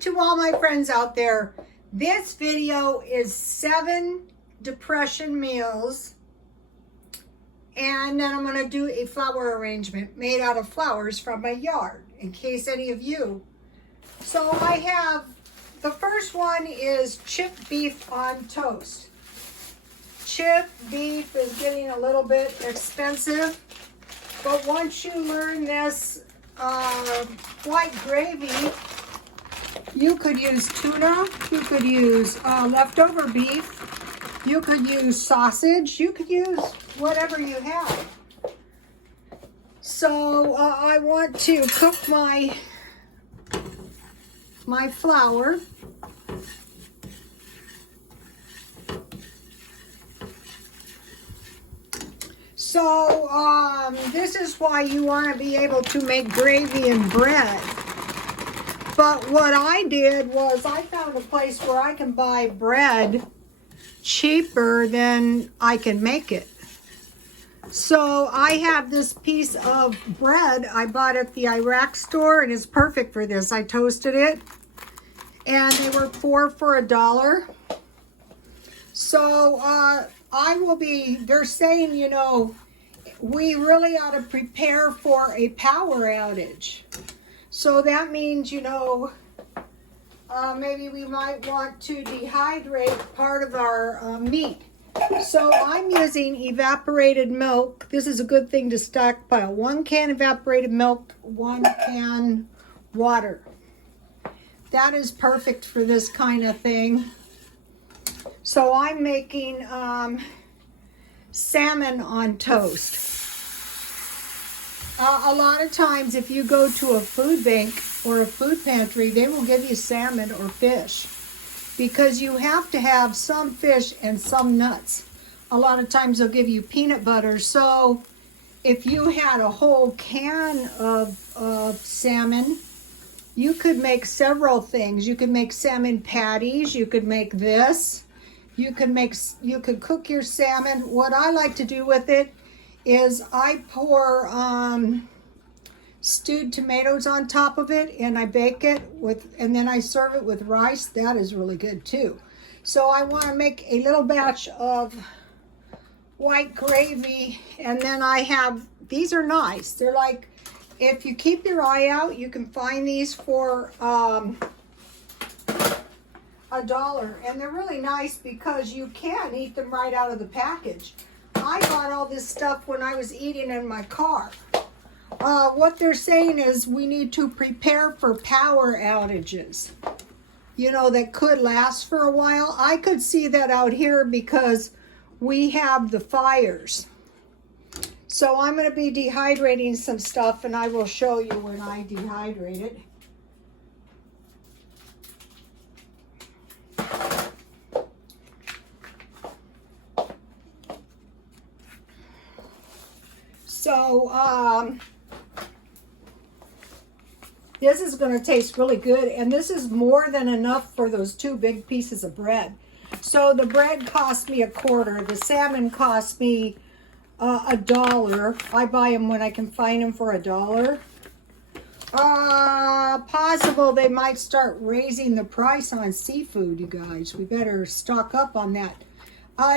to all my friends out there. This video is 7 depression meals, and then I'm going to do a flower arrangement made out of flowers from my yard, in case any of you. So I have, the first one is chipped beef on toast. Chipped beef is getting a little bit expensive, but once you learn this white gravy, you could use tuna, you could use leftover beef, you could use sausage, you could use whatever you have. So I want to cook my flour. So this is why you want to be able to make gravy and bread. But what I did was I found a place where I can buy bread cheaper than I can make it. So I have this piece of bread I bought at the Iraq store, and it's perfect for this. I toasted it, and they were 4 for $1. So they're saying, you know, we really ought to prepare for a power outage. So that means, you know, maybe we might want to dehydrate part of our meat. So I'm using evaporated milk. This is a good thing to stockpile. 1 can evaporated milk, 1 can water. That is perfect for this kind of thing. So I'm making salmon on toast. A lot of times if you go to a food bank or a food pantry, they will give you salmon or fish, because you have to have some fish and some nuts. A lot of times they'll give you peanut butter. So if you had a whole can of salmon, you could make several things. You could make salmon patties. You could make this. You could cook your salmon. What I like to do with it is I pour stewed tomatoes on top of it, and I bake it and then I serve it with rice. That is really good too. So I want to make a little batch of white gravy, and then I have, these are nice. They're like, if you keep your eye out, you can find these for $1, and they're really nice because you can eat them right out of the package. I bought all this stuff when I was eating in my car. What they're saying is we need to prepare for power outages, you know, that could last for a while. I could see that out here because we have the fires. So I'm going to be dehydrating some stuff, and I will show you when I dehydrate it. So this is going to taste really good, and this is more than enough for those 2 big pieces of bread. So the bread cost me $1. The salmon cost me $1. I buy them when I can find them for $1. Possible they might start raising the price on seafood, you guys. We better stock up on that.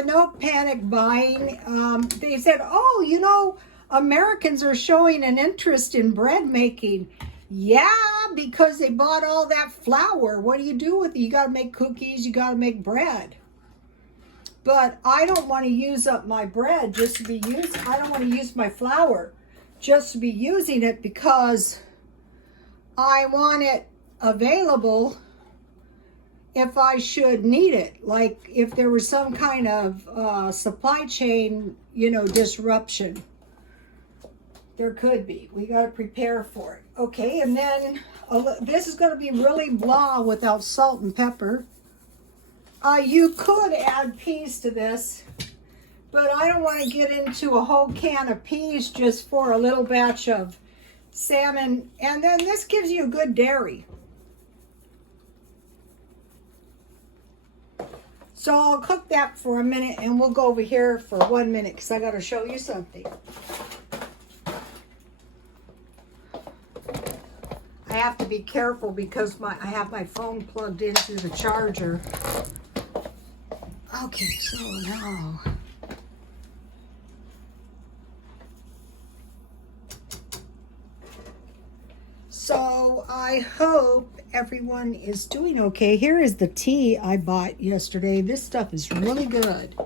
No panic buying. They said, oh, you know, Americans are showing an interest in bread making. Yeah, because they bought all that flour. What do you do with it? You got to make cookies. You got to make bread. But I don't want to use up my bread just to be used. I don't want to use my flour just to be using it, because I want it available if I should need it. Like if there was some kind of supply chain, you know, disruption. There could be. We got to prepare for it. Okay, and then this is going to be really blah without salt and pepper. You could add peas to this, but I don't want to get into a whole can of peas just for a little batch of salmon. And then this gives you good dairy. So I'll cook that for a minute, and we'll go over here for 1 minute because I got to show you something. I have to be careful because I have my phone plugged into the charger. Okay, so now. So I hope everyone is doing okay. Here is the tea I bought yesterday. This stuff is really good.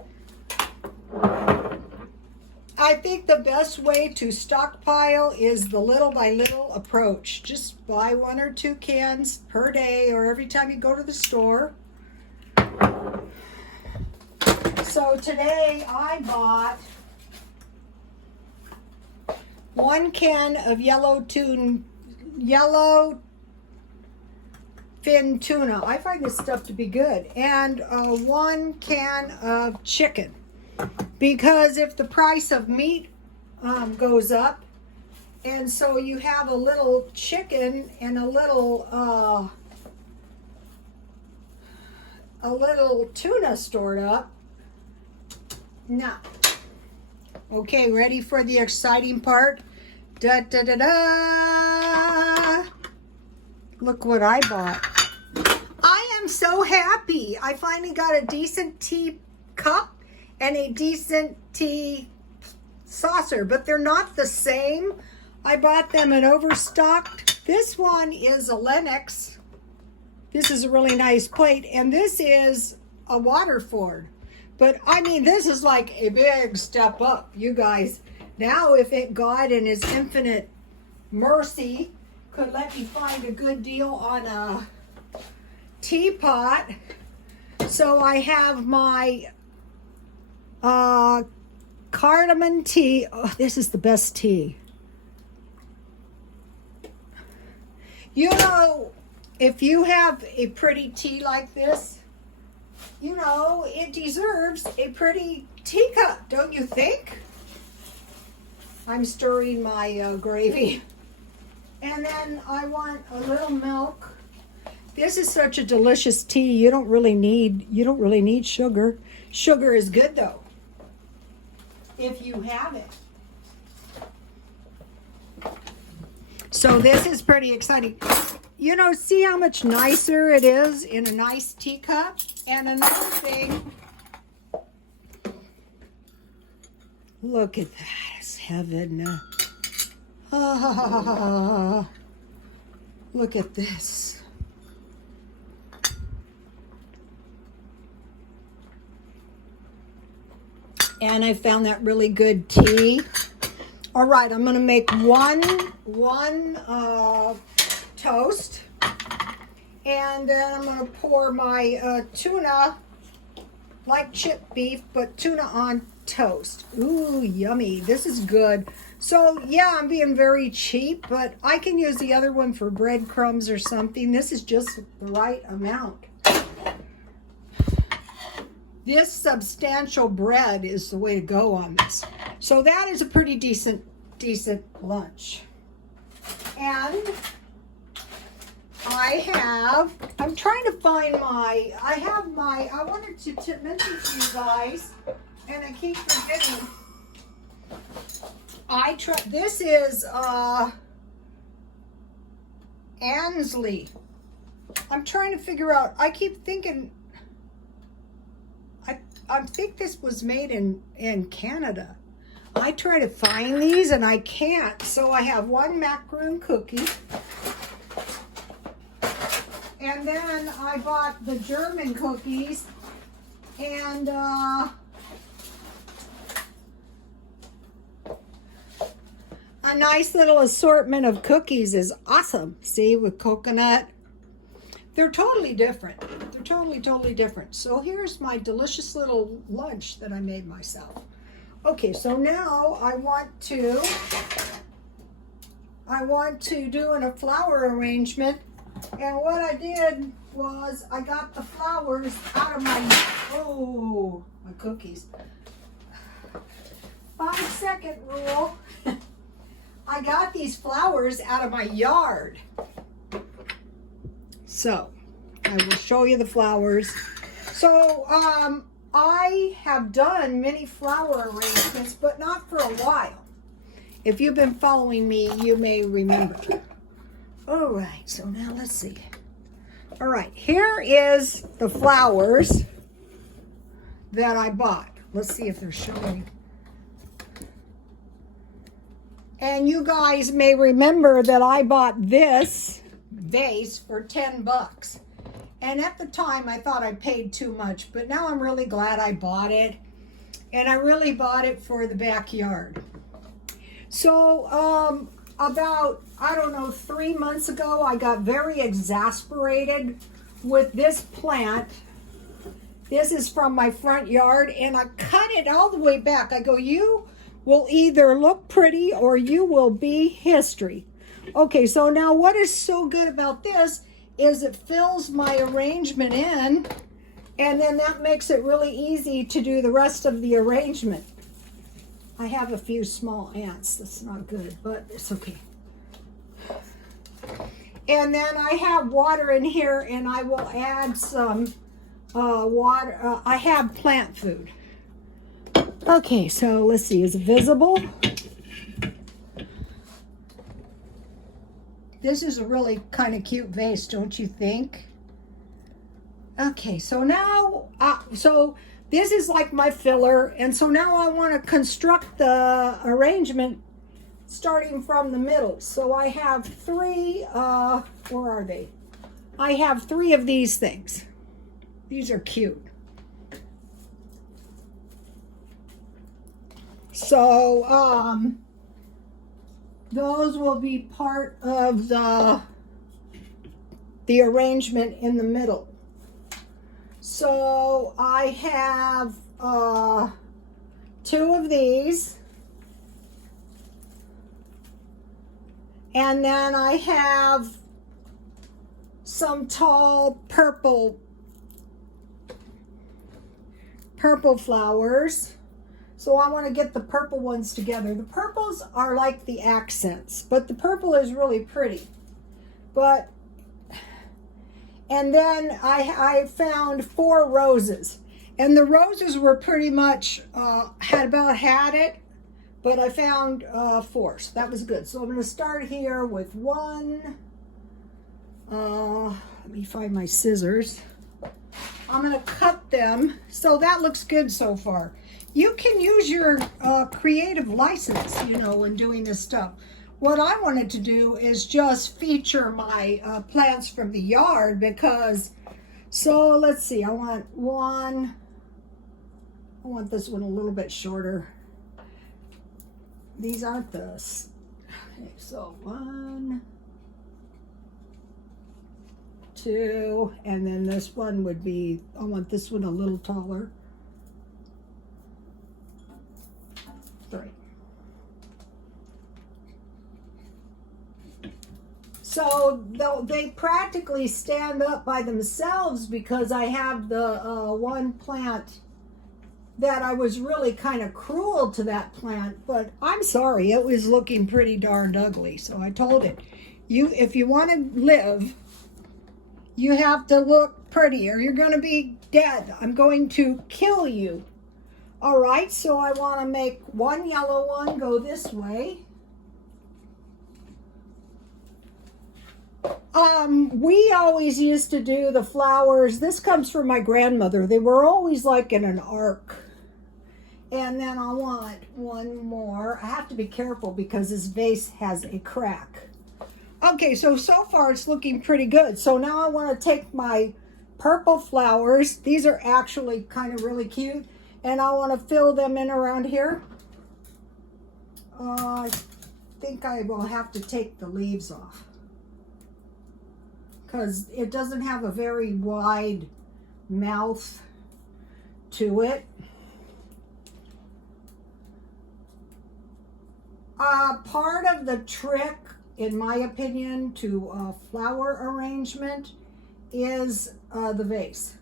I think the best way to stockpile is the little by little approach. Just buy 1 or 2 cans per day or every time you go to the store. So today I bought 1 can of yellow fin tuna. I find this stuff to be good. And 1 can of chicken. Because if the price of meat goes up, and so you have a little chicken and a little tuna stored up. Now, okay, ready for the exciting part? Da da da da! Look what I bought. I am so happy. I finally got a decent tea cup and a decent tea saucer, but they're not the same. I bought them in Overstocked. This one is a Lennox. This is a really nice plate, and this is a Waterford. But I mean, this is like a big step up, you guys. Now, if God in His infinite mercy could let me find a good deal on a teapot. So I have my cardamom tea. Oh, this is the best tea. You know, if you have a pretty tea like this, you know, it deserves a pretty teacup, don't you think? I'm stirring my gravy. And then I want a little milk. This is such a delicious tea. You don't really need sugar. Sugar is good though, if you have it. So this is pretty exciting. You know, see how much nicer it is in a nice teacup? And another thing, look at that, it's heaven. Ah, look at this. And I found that really good tea. All right, I'm gonna make one toast, and then I'm gonna pour my tuna, like chipped beef, but tuna on toast. Ooh, yummy! This is good. So yeah, I'm being very cheap, but I can use the other one for breadcrumbs or something. This is just the right amount. This substantial bread is the way to go on this. So that is a pretty decent lunch. And I'm trying to find I wanted to mention to you guys, and I keep forgetting. This is Ansley. I'm trying to figure out, I keep thinking, I think this was made in Canada. I try to find these and I can't. So I have 1 macaroon cookie. And then I bought the German cookies. And a nice little assortment of cookies is awesome. See, with coconut. They're totally different. They're totally different. So here's my delicious little lunch that I made myself. Okay, so now I want to do a flower arrangement. And what I did was I got the flowers out of my cookies. 5-second rule. I got these flowers out of my yard. So, I will show you the flowers. So, I have done many flower arrangements, but not for a while. If you've been following me, you may remember. All right, so now let's see. All right, here is the flowers that I bought. Let's see if they're showing. And you guys may remember that I bought this vase for 10 bucks. And at the time, I thought I paid too much, but now I'm really glad I bought it. And I really bought it for the backyard. So, about, I don't know, 3 months ago, I got very exasperated with this plant. This is from my front yard, and I cut it all the way back. I go, you will either look pretty or you will be history. Okay, so now what is so good about this is it fills my arrangement in, and then that makes it really easy to do the rest of the arrangement. I have a few small ants. That's not good, but it's okay. And then I have water in here, and I will add some water. I have plant food. Okay, so let's see. Is it visible? This is a really kind of cute vase, don't you think? Okay, so now, this is like my filler, and so now I want to construct the arrangement starting from the middle. So I have three, where are they? I have three of these things. These are cute. So, those will be part of the arrangement in the middle. So I have 2 of these, and then I have some tall purple flowers. So I want to get the purple ones together. The purples are like the accents, but the purple is really pretty. And then I found 4 roses. And the roses were pretty much, had it, but I found 4, so that was good. So I'm going to start here with 1. Let me find my scissors. I'm going to cut them. So that looks good so far. You can use your creative license, you know, when doing this stuff. What I wanted to do is just feature my plants from the yard because, so let's see, I want this one a little bit shorter. These aren't this. Okay, so 1, 2, and then this one would be, I want this one a little taller. 3. So they practically stand up by themselves because I have the one plant that I was really kind of cruel to that plant, but I'm sorry, it was looking pretty darned ugly. So I told it, if you want to live, you have to look pretty or you're going to be dead. I'm going to kill you. All right, so I want to make one yellow one go this way. We always used to do the flowers. This comes from my grandmother. They were always like in an arc. And then I want one more. I have to be careful because this vase has a crack. Okay, so far it's looking pretty good. So now I want to take my purple flowers. These are actually kind of really cute. And I want to fill them in around here. I think I will have to take the leaves off because it doesn't have a very wide mouth to it. Part of the trick, in my opinion, to flower arrangement is the vase.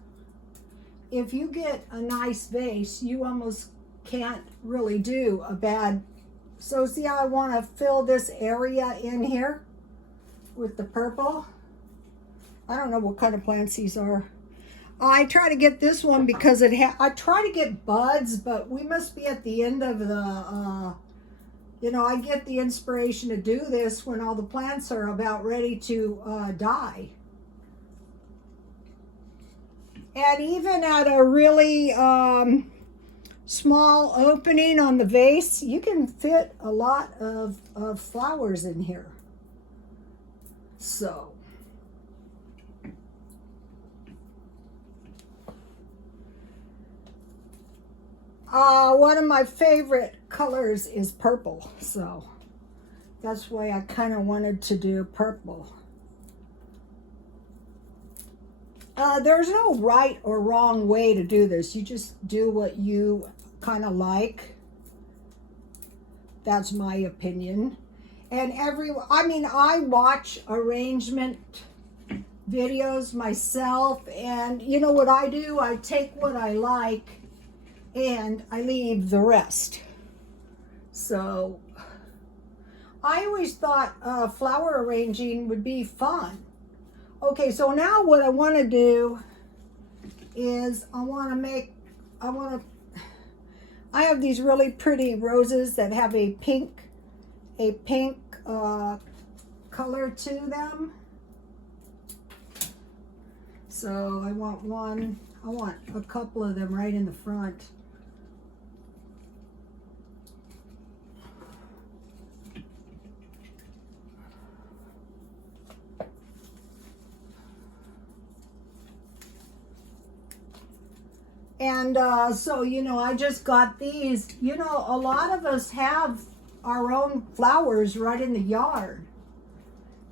If you get a nice vase, you almost can't really do a bad. So see how I want to fill this area in here with the purple? I don't know what kind of plants these are. I try to get this one because I try to get buds, but we must be at the end of the, You know, I get the inspiration to do this when all the plants are about ready to die. And even at a really small opening on the vase, you can fit a lot of flowers in here. So, one of my favorite colors is purple, so that's why I kind of wanted to do purple. There's no right or wrong way to do this. You just do what you kind of like. That's my opinion. And I watch arrangement videos myself, and you know what I do? I take what I like and I leave the rest. So I always thought flower arranging would be fun. Okay, so now what I want to do is I have these really pretty roses that have a pink color to them. So I want a couple of them right in the front. And so, you know, I just got these. You know, a lot of us have our own flowers right in the yard.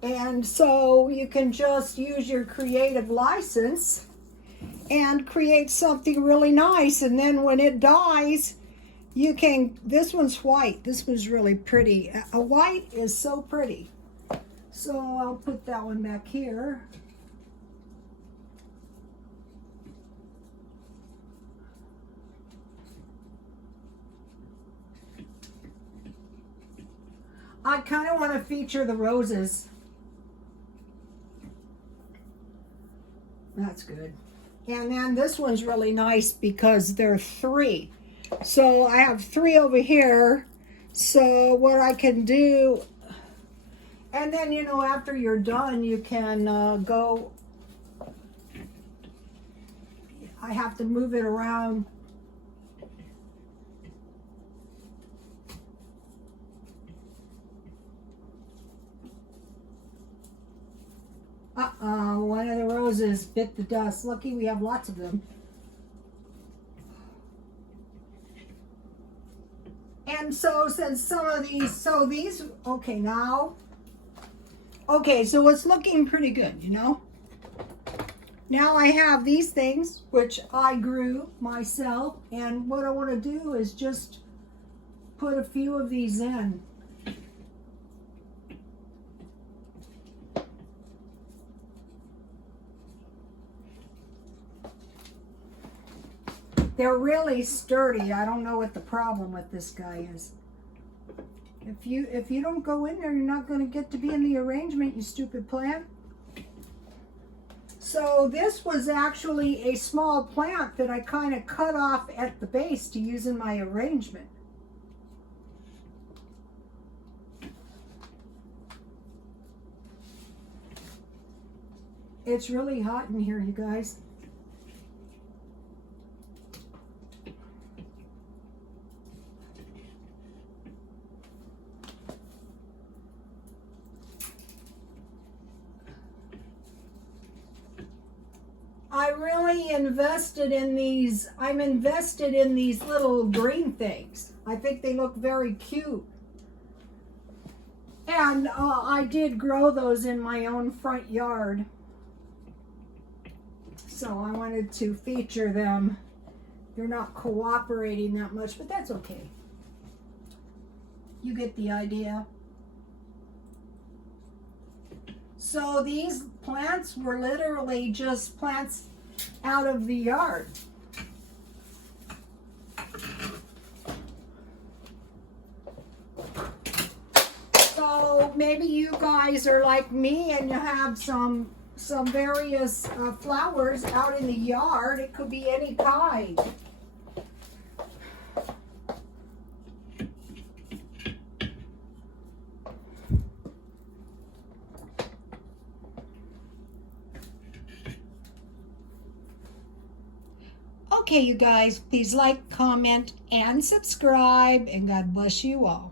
And so you can just use your creative license and create something really nice. And then when it dies, you can, this one's white. This one's really pretty. A white is so pretty. So I'll put that one back here. I kind of want to feature the roses. That's good. And then this one's really nice because there are 3. So I have 3 over here. So what I can do, and then, you know, after you're done, you can go, I have to move it around. One of the roses bit the dust. Lucky we have lots of them. And so since some of these, okay, now, okay, so it's looking pretty good, you know. Now I have these things, which I grew myself, and what I want to do is just put a few of these in. They're really sturdy. I don't know what the problem with this guy is. If you don't go in there, you're not going to get to be in the arrangement, you stupid plant. So this was actually a small plant that I kind of cut off at the base to use in my arrangement. It's really hot in here, you guys. I really invested in these. I'm invested in these little green things. I think they look very cute. And I did grow those in my own front yard. So I wanted to feature them. They're not cooperating that much, but that's okay. You get the idea. So these plants were literally just plants out of the yard. So maybe you guys are like me and you have some various flowers out in the yard. It could be any kind. Okay, you guys, please like, comment, and subscribe, and God bless you all.